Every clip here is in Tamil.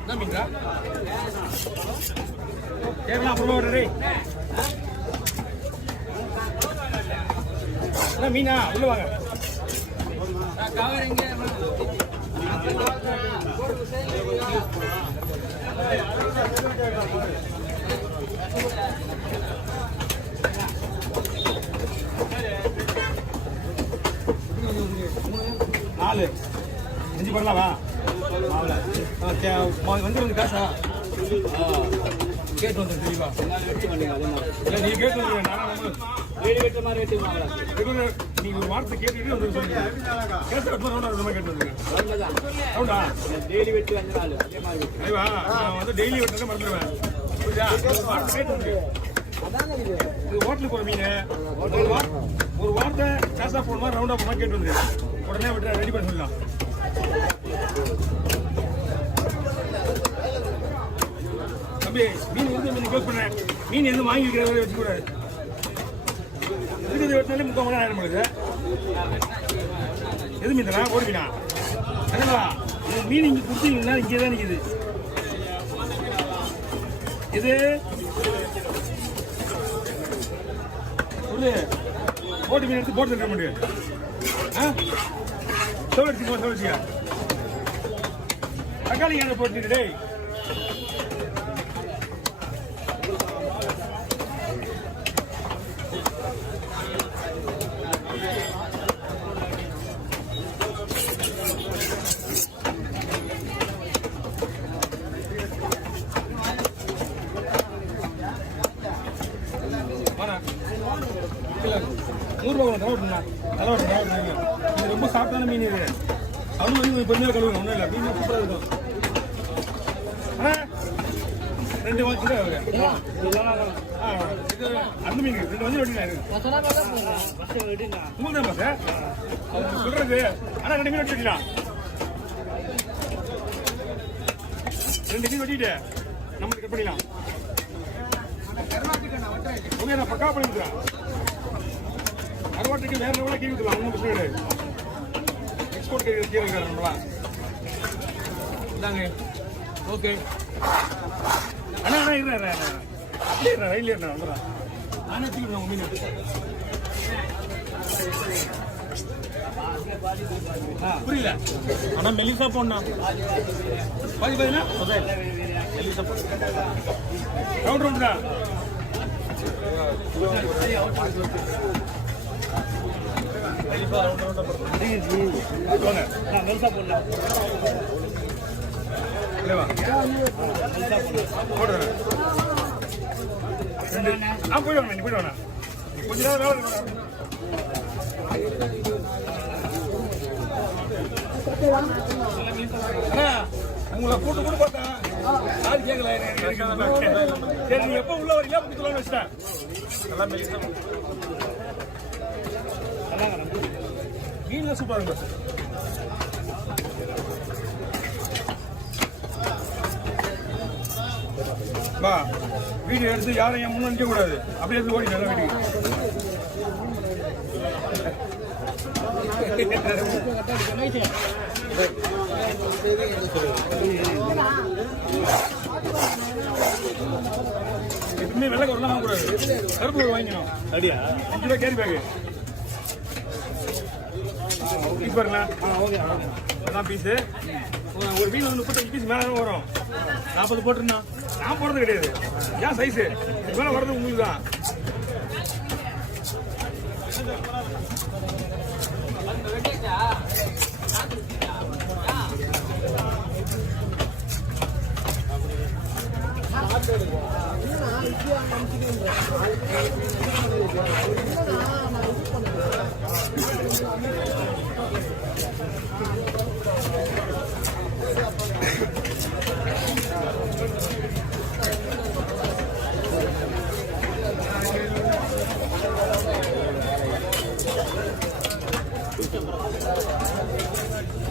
என்ன மீன்டா? கேரளா அப்புறமா வர்றே. என்ன மீனா? உள்ள வாங்க. நாலு அஞ்சு பண்ணலாமா? வந்து காசா கேட்டு வந்து தெரியவா? நீ கேட்டு நீங்க ஒரு வார்த்தை கேட்டுட்டு வந்து சொல்லுங்க. கேட்டு டெய்லி வெட்டி 5 நாள் அதே மாதிரி நான் வந்து டெய்லி வெட்டுறத மறந்துடுவேன். புரியுதா? வார்த்தை கேட்டு வந்து இது ஹோட்டலுக்கு ஒரு மீன் ஒரு வார்த்தை காசா போடுமா ரவுண்டா போடுமா கேட்டு வந்து உடனே விட்டு ரெடி பண்ண சொல்லலாம். தம்பி மீன் வந்து மீன் க்ளோஸ் பண்ணேன். மீன் எதுவும் வாங்கி வைக்கிற வச்சுக்கூடாது. இருக்கிறது வெட்டினாலே 3/4 மணி நேரம் ஆயிரம் போகுது. எது மீன் தானே ஓடுவீனா? என்னடா மீன் இங்கே கொடுத்தீங்கன்னா இங்கே தான் நிற்கிது. இது சொல்லு போட்டு மீன் எடுத்து போட்டு தர முடியும். சோழச்சியா தக்காளி எண்ணெய் போட்டு டேய் இது ரொம்ப சாப்பிட்டான மீன். இது அவனு வந்து பொறுமையாக கழுவுங்க. ஒன்றும் இல்லை, மீன் சூப்பராக இருக்கும். ரெண்டு வாங்கி இது அந்த மீன் 2 வந்து வெட்டினாரு உங்களுக்கு தான் சார் சொல்றது. ஆனால் 2 மீன் வெட்டிக்கலாம். 2 மீன் வெட்டிட்டு நம்மளுக்கு கட் பண்ணிடலாம். ஓகே, நான் பக்கா பண்ணிருக்கேன். அறுவாட்டுக்கு வேற லெவலில் கீழ் விட்டுலாம். ஒன்றும் பிரச்சனை கிடையாது. எக்ஸ்போர்ட் கீழே இருக்காரு நம்மளா. இந்தாங்க. ஓகே அண்ணா இருக்கிறேன் ரயில் ஏறினா வந்துடுறேன். நானே வச்சுக்கிட்டேன் உங்கள் மீன். புரியல. ஆனால் மெலிசா போடணா பாதி பாதினா மெலிசா போட ரவுண்ட் ரவுண்டா. மெலிசா போடலாம். போயிடுவாங்க. நீ போயிடுவாங்க. கொஞ்ச நேரம் உங்களை கூட்டு கூட பார்த்தேன். யாரு கேட்கல. சரி, நீ எப்போ உள்ள வரீங்களா புத்தலாம் வச்சிட்டேன். எல்லாம் மெலிசா மீன்ல சூப்பராக இருக்கும். பா வீடியோ எடுத்து யாரும் என் முன்ன நிற்க கூடாது. அப்படியே எடுத்து ஓடி நல்லா வீட்டுக்கு. எப்பவுமே வெள்ளை கவர்லாம் வாங்கக்கூடாது. கருப்பு கவர் வாங்கிக்கணும். அப்படியா? 5 ரூபா கேரி பேக்கு. பாருங்க. அதான் பீஸு. ஒரு மீன் வந்து 35 பீஸ் மேலே வரும். 40 போட்டுருந்தா நான் போடுறது கிடையாது. ஏன் சைஸு மேலே வர்றது உங்களுக்கு தான்.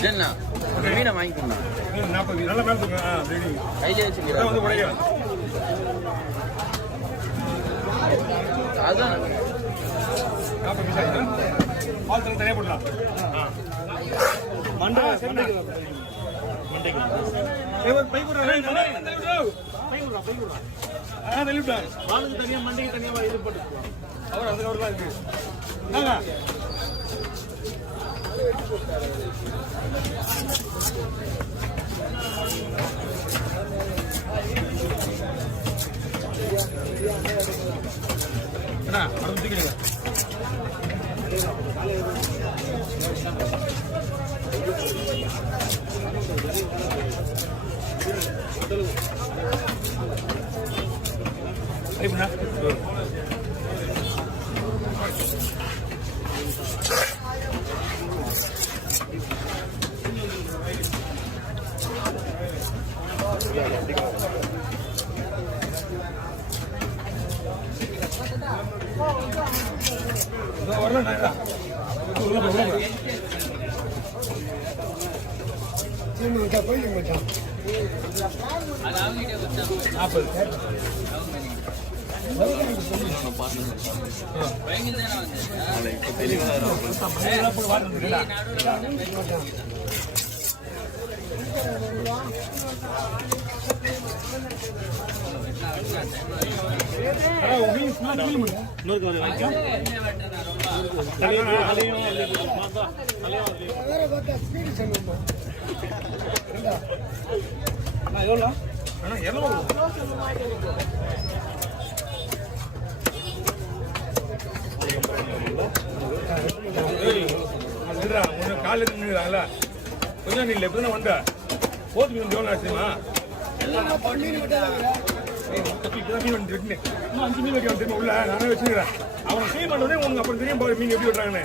என்ன மீனை வாங்கிக்கணும். 40 நல்ல மேலே கையிலே வச்சுக்கிறேன். வந்து உடையும். அதுதான் 40 பீஸ் ஆகிடும். பால் தனியாக போடலாம். மண்டை தனியா மண்டைக்கு தனியா இது போட்டு அவர் அதுல ஒரு தான் இருக்கு அடுத்து காலையில நின்றுறாங்களா கொஞ்சம் நீ எப்படிதான் வந்த போட்டு மீன் எவ்வளோ ஆச்சுமா இன்னும் 5 மீன் வைக்க வந்து உள்ள நானே வச்சுக்கிறேன் அவனை கிளீன் பண்ணோடனே உனக்கு அப்புறம் தெரியும் மீன் எப்படி விடுறாங்கன்னு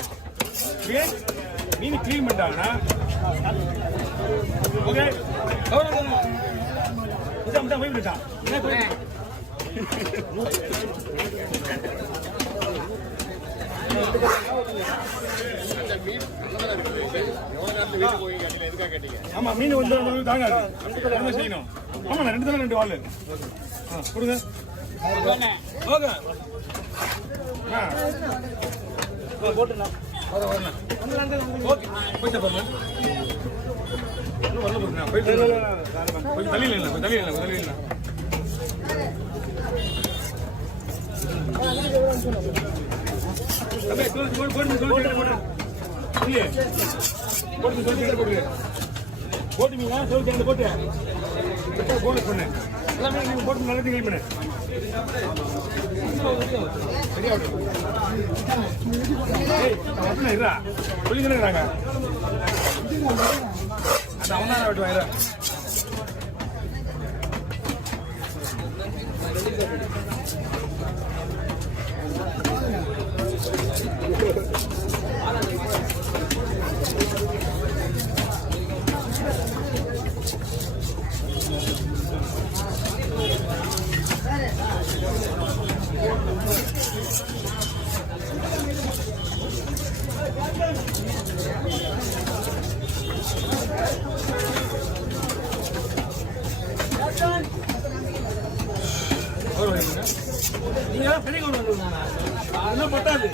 மீன் கிளீன் பண்ணிட்டாங்கன்னா ஓகே போய் விட்டான் ஆமா மீன் வந்து தாங்க செய்யணும் ஆமா 2 தடவை 2 வாள் கொடுங்க போட்டு மீனா சொல்லி போட்டு போனஸ் பண்ணு எல்லாமே நீங்க போட்டு நல்லா கிளீன் பண்ணு சரியா சொல்லிக்கிறாங்க அது அவன் தான் வெட்டுவாங்க அதெல்லாம் பத்தாது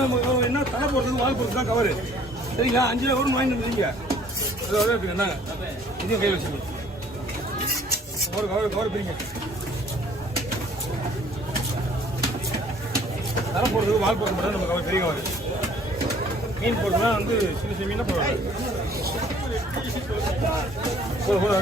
நம்ம என்ன தலை போடுறது வால் போடுறது தான் கவரு சரிங்களா 5 ரூபா கூட வாங்கிட்டு வந்துருங்க அது இருக்கு என்னங்க இதையும் கை வச்சுக்கணும் கவர் பிரிங்க தலை போடுறது வால் போடுறது மட்டும் நம்ம கவர் பெரிய கவர் மீன் போடுறதுனா வந்து சின்ன சின்ன மீனாக போடுவாங்க போதும்